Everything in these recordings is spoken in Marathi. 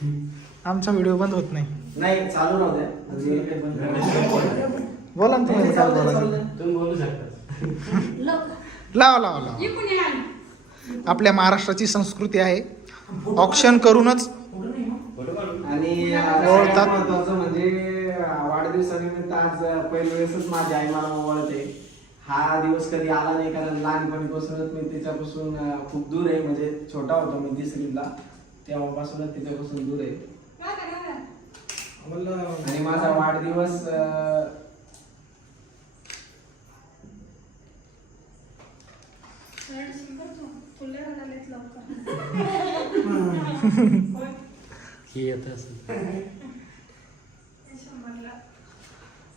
आमचा व्हिडिओ बंद होत नाही. नाही चालू राहू द्या. बोला ना तुम्ही काय बोलायचं. तुम्ही बोलू शकता. लावा लावा लावा. आपल्या महाराष्ट्राची संस्कृती आहे ऑक्शन करूनच आणि ओळखतात. महत्वाचं म्हणजे वाढदिवसानिमित्त आज पहिल्या वेळेसच माझी आई मला ओळखते. हा दिवस कधी आला नाही कारण लहानपणीपासूनच मी तिच्यापासून खूप दूर आहे. म्हणजे छोटा होतो मी 3रीला तेव्हापासूनच तिच्यापासून दूर आहे. आणि माझा वाढदिवस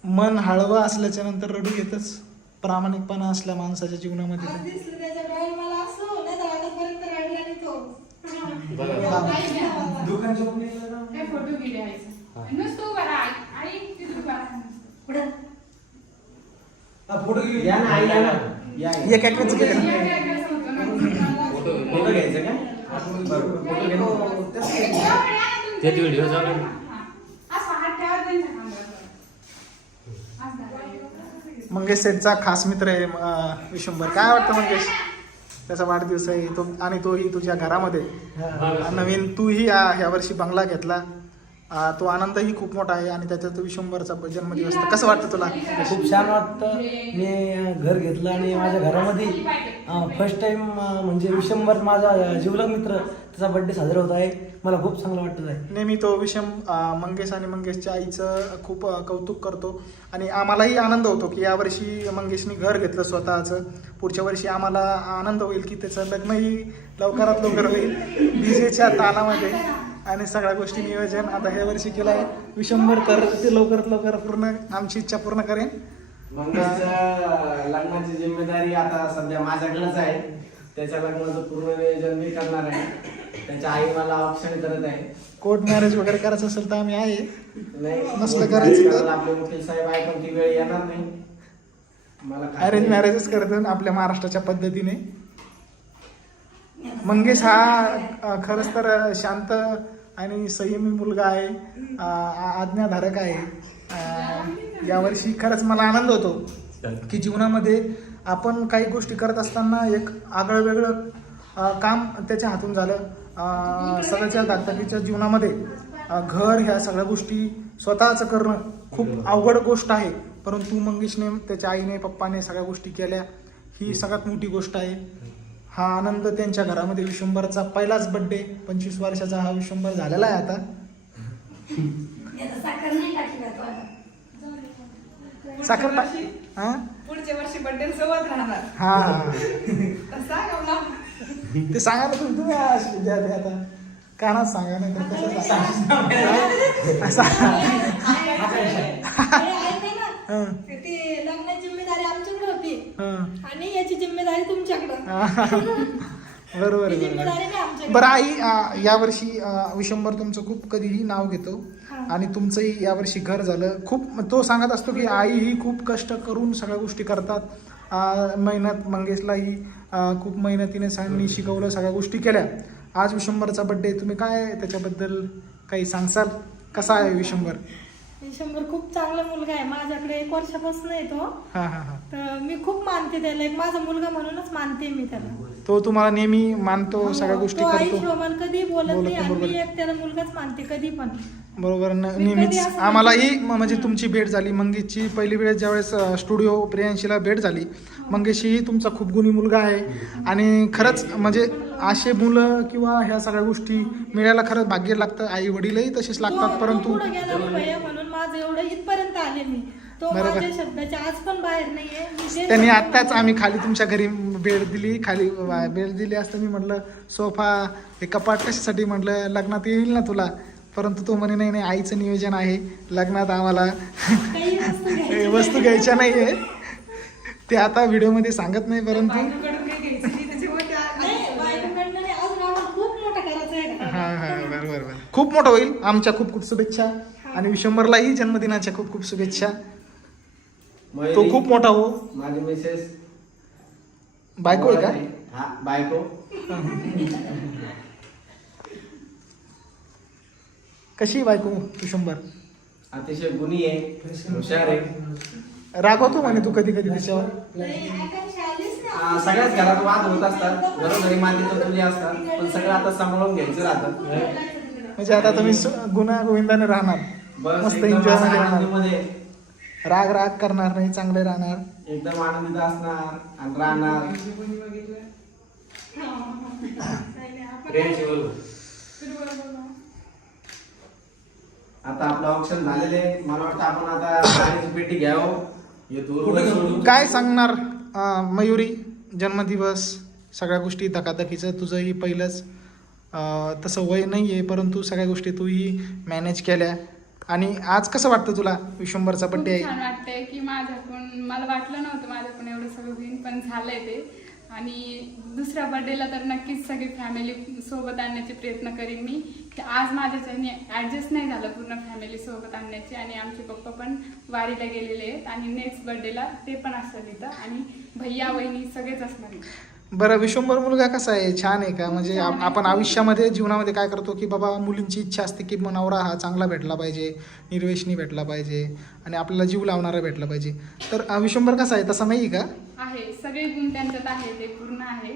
मन हळवं असल्याच्या नंतर रडू येतच. प्रामाणिकपणा असला माणसाच्या जीवनामध्ये फोटो घ्या ना आई ना. एक एकच फोटो घ्यायचा का? ते व्हिडिओ चालू. मंगेश सेठचा खास मित्र आहे विशंभर. काय वाटतं मंगेश, त्याचा वाढदिवस आहे तो आणि तोही तुझ्या घरामध्ये नवीन तूही ह्या वर्षी बंगला घेतला. तो आनंदही खूप मोठा आहे आणि त्याच्यात विशंभरचा जन्मदिवस. कसं वाटतं तुला? खूप छान वाटतं. मी घर घेतलं आणि माझ्या घरामध्ये फर्स्ट टाइम म्हणजे विशंभर माझा जिवलग मित्र त्याचा बर्थडे साजरा होत आहे. मला खूप चांगलं वाटत आहे. नेहमी तो मंगेश आणि मंगेशच्या आईचं खूप कौतुक करतो आणि आम्हालाही आनंद होतो की यावर्षी मंगेशने घर घेतलं स्वतःचं. पुढच्या वर्षी आम्हाला आनंद होईल की त्याचं लग्नही लवकरात लवकर होईल डीजेच्या तालामध्ये आणि सगळ्या गोष्टी नियोजन आता ह्या वर्षी केलं आहे विशंभर. तर ते लवकरात लवकर पूर्ण आमची इच्छा पूर्ण करेन. मंगेशच्या लग्नाची जिम्मेदारी आता सध्या माझ्याकडेच आहे. त्याच्या लग्नाचं पूर्ण नियोजन मी करणार आहे. त्याच्या आई मला ऑप्शन करत आहे. कोर्ट मॅरेज वगैरे करायचं असेल तर आम्ही आहे. नाही नसलं करायचं तर आपले वकील साहेब आहे पण ती वेळ येणार नाही. मला अरेंज मॅरेजच करतो आपल्या महाराष्ट्राच्या पद्धतीने. मंगेश हा खरंच तर शांत आणि संयमी मुलगा आहे. आज्ञाधारक आहे. यावर्षी खरंच मला आनंद होतो की जीवनामध्ये आपण काही गोष्टी करत असताना एक आगळं वेगळं काम त्याच्या हातून झालं. सगळ्याच्या दागदागीच्या जीवनामध्ये घर ह्या सगळ्या गोष्टी स्वतःचं करणं खूप अवघड गोष्ट आहे. परंतु मंगेशने त्याच्या आईने पप्पाने सगळ्या गोष्टी केल्या. ही सगळ्यात मोठी गोष्ट आहे. हा आनंद त्यांच्या घरामध्ये विशंभरचा पहिलाच बर्थडे 25 वर्षाचा हा विशंभर झालेला आहे आता. साखर हा पुढच्या वर्षी बर्थडे सोबत राहणार. हा सांगा ते सांगा ना तुम्ही आता कानात सांगा नाही तर ती लग्नाची जिम्मेदारी आमच्याकडे होती आणि याची जिम्मेदारी तुमच्याकडे. बरोबर बरं. आई यावर्षी विशंभर तुमचं खूप कधीही नाव घेतो आणि तुमचंही यावर्षी घर झालं. खूप तो सांगत असतो की आई ही खूप कष्ट करून सगळ्या गोष्टी करतात. मेहनत मंगेशलाही खूप मेहनतीने सांनी शिकवलं, सगळ्या गोष्टी केल्या. आज विशंभरचा बर्थडे, तुम्ही काय त्याच्याबद्दल काही सांगसाल? कसा आहे विशंभर? विशंभर खूप चांगला मुलगा आहे. माझ्याकडे 1 वर्षापासून येतो. तर मी खूप मानते त्याला. एक माझा मुलगा म्हणूनच मानते मी त्याला. तो तुम्हाला नेहमी मानतो, सगळ्या गोष्टी करतो. आई कधी बोलत नाही आणि मी एक त्याला मुलगाच मानते कधी पण. बरोबर. नेहमीच आम्हालाही म्हणजे तुमची भेट झाली. मंगेशची पहिली वेळेस ज्यावेळेस स्टुडिओ प्रियांशीला भेट झाली, मंगेशही तुमचा खूप गुणी मुलगा आहे आणि खरंच म्हणजे असे मुलं किंवा ह्या सगळ्या गोष्टी मिळायला खरंच भाग्य लागतं. आई वडीलही तसेच लागतात. परंतु म्हणून माझं एवढं इथपर्यंत आले मी. तो माझ्या शब्दाच्या आज पण बाहेर नाहीये. त्यांनी आत्ताच आम्ही खाली तुमच्या घरी भेट दिली. खाली भेट दिली असतं मी म्हटलं सोफा हे कपाट कशासाठी, म्हटलं लग्नात येईल ना तुला. परंतु तो म्हणे नाही आईचं नियोजन आहे लग्नात, आम्हाला वस्तू घ्यायच्या नाहीये. ते आता व्हिडिओमध्ये सांगत नाही. परंतु बरोबर खूप मोठं होईल. आमच्या खूप खूप शुभेच्छा आणि विशंभरलाही जन्मदिनाच्या खूप खूप शुभेच्छा. तो खूप मोठा हो. माझी मिसेस बायको आहे का? हा बायको. कशी आहे बायको विशंभर? अतिशय गुणी आहे, हुशार आहे. रागवतो म्हणे तू कधी कधी तिच्यावर? सगळ्याच घरात वाद होत असतात, घरोघरी मातीचं चुली असतात, पण सगळं आता सांभाळून घ्यायचं राहतं. म्हणजे आता तुम्ही गुन्हा गोविंदाने राहणार, बस मस्त एकदम एन्जॉय असं मध्ये राहणार, आनंदीमध्ये राग राग करणार नाही, चांगले राहणार. एकदम आनंदित असणार आणि राहणार. प्रियांशी बोलू. आता आपलं ऑप्शन झालेले आहे. मला वाटतं आपण आता गाडीची पेटी घ्यावं. हे दूर सोडू. काय सांगणार मयुरी? जन्मदिवस सगळ्या गोष्टी धकाधकीचं, तुझंही पहिलंच तसं वय नाही आहे, परंतु सगळ्या गोष्टी तूही मॅनेज केल्या. आणि आज कसं वाटतं तुला? विश्वंभरचा खूप बड्डे आहे. छान वाटतंय की माझ्याकडून, मला वाटलं नव्हतं माझ्याकडून एवढं सगळं होईल, पण झालंय ते. आणि दुसऱ्या बर्थडेला तर नक्कीच सगळी फॅमिली सोबत आणण्याचे प्रयत्न करीन मी. की आज माझ्याच्याने ॲडजस्ट नाही झालं पूर्ण फॅमिली सोबत आणण्याची, आणि आमचे पप्पा पण वारीला गेलेले आहेत, आणि नेक्स्ट बर्थडेला ते पण असतात इथं, आणि भैया वहिनी सगळेच असणार आहेत. बरं, विश्वंभर मुलगा कसा आहे? छान आहे का? म्हणजे आपण आयुष्यामध्ये जीवनामध्ये काय करतो की बाबा मुलींची इच्छा असते की नवरा हा चांगला भेटला पाहिजे, निर्वेशनी भेटला पाहिजे, आणि आपल्याला जीव लावणारा भेटला पाहिजे. तर विश्वंभर कसा आहे? तसा नाही का? आहे, सगळे गुण त्यांच्यात आहे, ते पूर्ण आहे,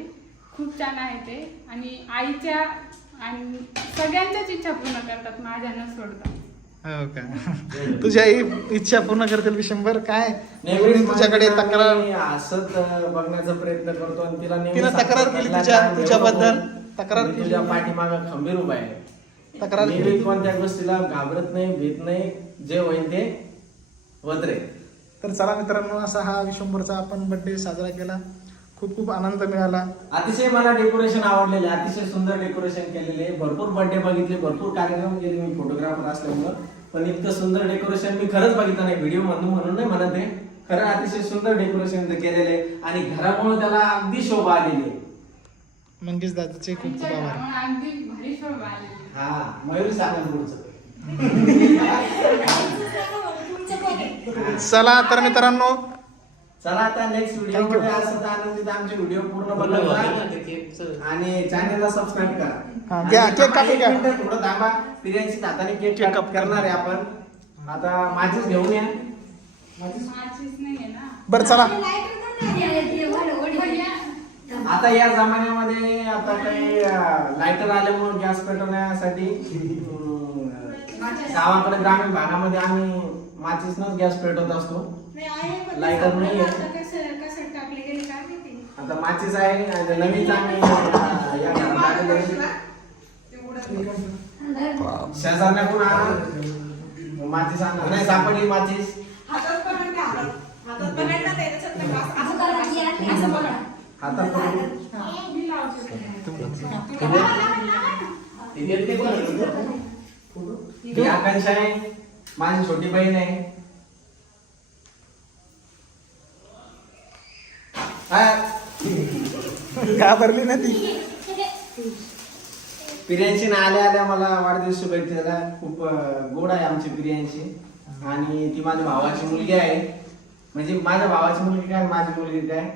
खूप छान आहे ते. आणि आईच्या आणि सगळ्यांच्याच इच्छा पूर्ण करतात, माझ्या न सोडतात. हो का? तुझ्याही इच्छा पूर्ण करतील विशंभर. काय नेहमीच तुझ्याकडे तक्रार, मी हसत बघण्याचा प्रयत्न करतो, आणि तिला नेहमी तिनं तक्रार सांगतो, केली "लहान तुझ्याबद्दल, लेकरं, तक्रार मी केली. तुझ्या पाठीमागं खंबीर उभा आहे. तक्रार नेहमी केली. कोणत्या गोष्टीला घाबरत नाही, भीत नाही, जे होईल ते वदरे." तर चला मित्रांनो, असा हा विश्वंभरचा आपण बर्थडे साजरा केला. खूप खूप आनंद मिळाला. अतिशय मला डेकोरेशन आवडलेले, अतिशय सुंदर डेकोरेशन केलेले. भरपूर बर्थडे बघितले, भरपूर कार्यक्रम केले मी फोटोग्राफर असल्यामुळं, पण इतकं सुंदर डेकोरेशन मी खरंच बघितलं नाही. व्हिडिओ म्हणून नाही म्हणत आहे, खरं अतिशय सुंदर डेकोरेशन केलेले, आणि घरामुळे त्याला अगदी शोभा आलेली आहे. मंगेश दादाचे खूप खूप आभार. आमच्या अगदी भारी शोभा आलेली. हा, मयूर सांगा पुढचं. चला तर मित्रांनो, चला आता नेक्स्ट व्हिडिओ Thank you. मध्ये असं आनंदित आमचे व्हिडिओ पूर्ण बोललो बघा होतं ना ते केकचं. आणि चॅनलला सबस्क्राईब करा. हा, घ्या, आणि केक कापून एक घ्या. मिनिटं थोडं थांबा. प्रियांशी हाताने केक केक कट करणार आहे आपण. आता माझीच घेऊन या. माझीच नाहीये ना. बरं चला. आता या जमान्यामध्ये आता काही लायटर आल्यामुळे गॅस पेटवण्यासाठी गावाकडे ग्रामीण भागामध्ये आम्ही माचीसनच गॅस पेटवत असतो. लायटर नाही आहे. आता माचीस आहे, आणि नवीन आम्ही या घरात आलेलो आहे. शेजारण्याकडून आणा माचीस आणा, नाही सापडली माचीस. हातात पकडा त्याच्यात असं बघा. हातात पकडून मी लावते. ही आकांक्षा आहे, माझी छोटी बहीण आहे. घाबरली ना ती. प्रियांशी आल्या आल्या मला वाढदिवस शुभेच्छा दिल्या. खूप गोड आहे आमची प्रियांशी, आणि ती माझ्या भावाची मुलगी आहे. म्हणजे माझ्या भावाची मुलगी काय, माझी मुलगी काय,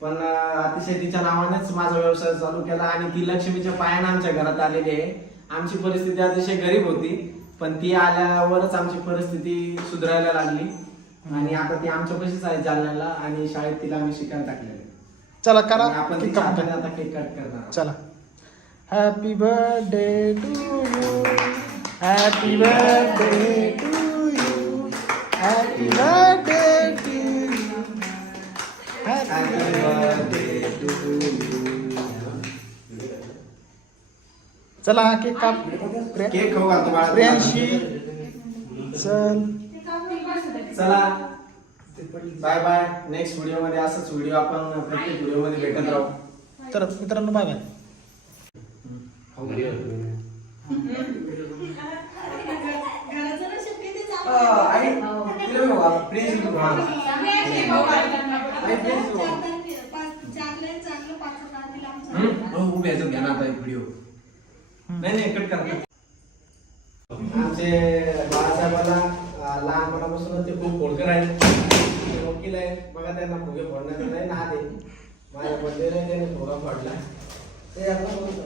पण अतिशय तिच्या नावानेच माझा व्यवसाय चालू केला. आणि ती लक्ष्मीच्या पायाने आमच्या घरात आलेली आहे. आमची परिस्थिती अतिशय गरीब होती, पण ती आल्यावरच आमची परिस्थिती सुधारायला लागली. आणि आता ती आमच्या कशीच आहे जालन्याला, आणि शाळेत तिला आम्ही शिकायला टाकलेलं. चला करा आपण केक तिच्या कापून हाताने घ्या. आता केक कट करणार. चला. Happy birthday to you, happy birthday to you, happy birthday to you, happy birthday to you. चला केक काप. केक खाऊ घालतो बाळा. प्रियांशी चल. चला बाय बाय. नेक्स्ट व्हिडिओ मध्ये असंच व्हिडिओ आपण प्रत्येक व्हिडिओ मध्ये भेटत राहू. तर मित्रांनो बाय बाय. आई तिला बघा, प्रिन्स तू घाल. खूप याच्यात घेणार आता एक व्हिडिओ. नाही कट करा. आमचे बाळासाहेबाला लहानपणापासून ते खूप खोडकर आहेत, ते वकील आहेत. बघा त्यांना फुगे फोडण्याचा नाही ना. माझ्या बड्डेला त्याने फुगा फोडला. ते आता